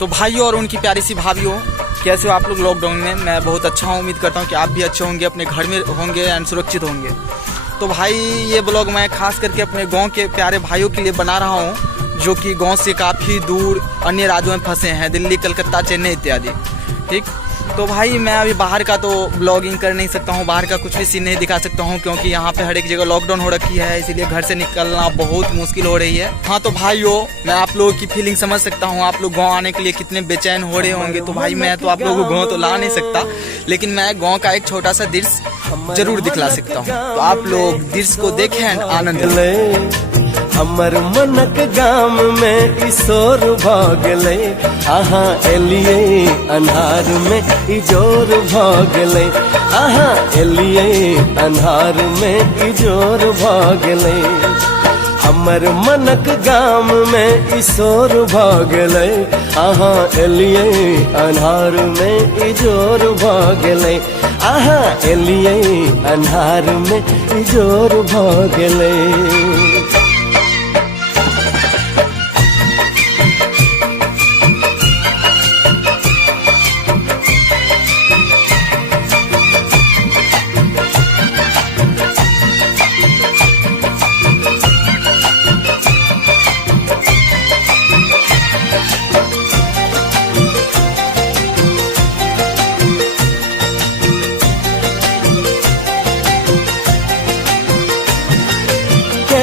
तो भाइयों और उनकी प्यारी सी भाभीयों, कैसे हो आप लोग लॉकडाउन में? मैं बहुत अच्छा हूँ, उम्मीद करता हूँ कि आप भी अच्छे होंगे, अपने घर में होंगे एंड सुरक्षित होंगे। तो भाई ये ब्लॉग मैं खास करके अपने गांव के प्यारे भाइयों के लिए बना रहा हूँ जो कि गांव से काफ़ी दूर अन्य राज्यों में फंसे हैं, दिल्ली, कलकत्ता, चेन्नई इत्यादि। ठीक, तो भाई मैं अभी बाहर का तो ब्लॉगिंग कर नहीं सकता हूँ, बाहर का कुछ भी सीन नहीं दिखा सकता हूँ क्योंकि यहाँ पे हर एक जगह लॉकडाउन हो रखी है, इसीलिए घर से निकलना बहुत मुश्किल हो रही है। हाँ तो भाइयों, मैं आप लोगों की फीलिंग समझ सकता हूँ, आप लोग गांव आने के लिए कितने बेचैन हो रहे होंगे। तो भाई मैं तो आप लोगों को गांव तो ला नहीं सकता, लेकिन मैं गांव का एक छोटा सा दृश्य जरूर दिखला सकता हूँ। तो आप लोग दृश्य को देखें एंड आनंद लें। हमर मनक गाम में ईशोर भागले, आहा एलिए अन्हार में इजोर भागले, आहा एलिए अन्हार में इजोर भागले। हमर मनक गाम में ईशोर भागले, आहा एलिए अन्हार में इजोर भागले, आहा एलिए अन्हार में इजोर भागले।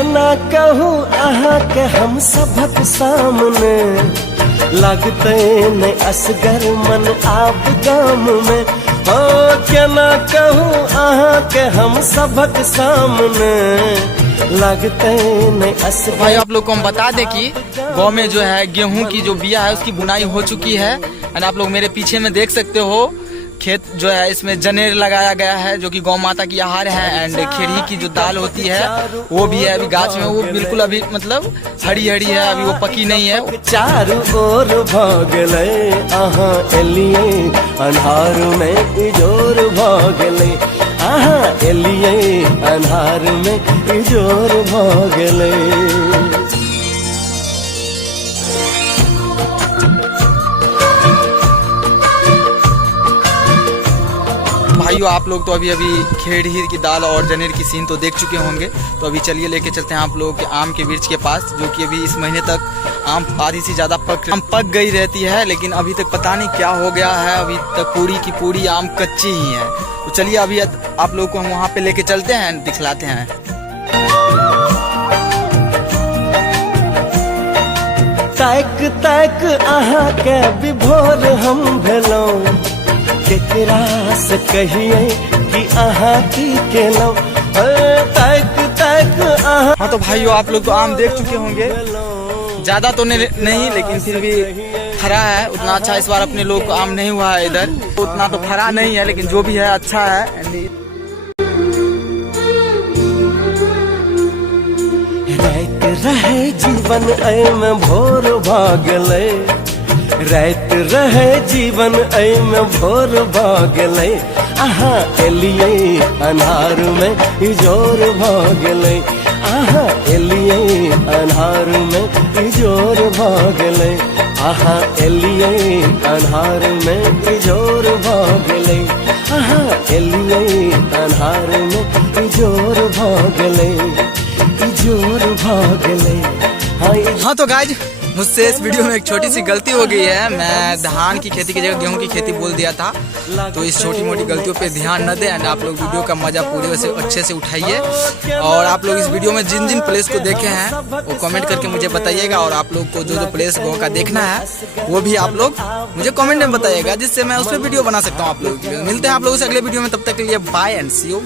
ना कहूँ अहाँ के हम सबक सामने, लगते न असगर मन आप गाम में। हो क्या ना कहूँ अहाँ के हम सबक सामने, लगते न असगर। भाई आप लोग को हम बता दें कि गाँव में जो है गेहूं की जो बिया है उसकी बुनाई हो चुकी है एंड आप लोग मेरे पीछे में देख सकते हो खेत जो है, इसमें जनेर लगाया गया है जो कि गौ माता की आहार है एंड खेड़ी की जो दाल होती है वो भी है अभी गाछ में, वो बिल्कुल अभी मतलब हरी हरी है, अभी वो पकी नहीं है। चारों ओर भागले, आहा एलिए अन्हार में इजोर भागले, आहा एलिए अन्हार में इजोर भागले। भाइयों आप लोग तो अभी खेड़ी की दाल और जनेर की सीन तो देख चुके होंगे, तो अभी चलिए लेके चलते हैं आप लोगों के आम के वृक्ष के पास, जो कि अभी इस महीने तक आम आधी से ज़्यादा पक गई रहती है, लेकिन अभी तक पता नहीं क्या हो गया है, अभी तक पूरी की पूरी आम कच्ची ही है। तो चलिए अभी आप लोग को हम वहाँ पे लेके चलते हैं, दिखलाते हैं। तक तक अहाँ के विभोर हम भेलौं, केकरा से कहिए कि अहाँ की केलौं, तक तक अहाँ। हाँ तो भाइयों आप लोग तो आम देख चुके होंगे, ज्यादा तो नहीं लेकिन फिर भी फरा है, उतना अच्छा इस बार अपने लोग को आम नहीं हुआ है इधर, उतना तो फरा नहीं है लेकिन जो भी है अच्छा है। रात रहे जीवन ऐ में भोर भागले, रात रहे जीवन ऐ में भोर भागले, आहा एलिए अन्हार में इजोर भागले, आहा एलिए अन्हार में इजोर भागले, आहा एलिए अन्हार में इजोर भागले, आहा एलिए अन्हार में इजोर भागले, इजोर भागले। हाँ तो गाइज मुझसे इस वीडियो में एक छोटी सी गलती हो गई है, मैं धान की खेती की जगह गेहूं की खेती बोल दिया था, तो इस छोटी मोटी गलतियों पे ध्यान न दें एंड आप लोग वीडियो का मजा पूरे से अच्छे से उठाइए। और आप लोग इस वीडियो में जिन जिन प्लेस को देखे हैं वो कमेंट करके मुझे बताइएगा, और आप लोग को जो जो प्लेस गाँव का देखना है वो भी आप लोग मुझे कमेंट में बताइएगा, जिससे मैं उस पर वीडियो बना सकता हूँ आप लोगों के लिए। मिलते हैं आप लोगों से अगले वीडियो में, तब तक के लिए बाय एंड सी यू।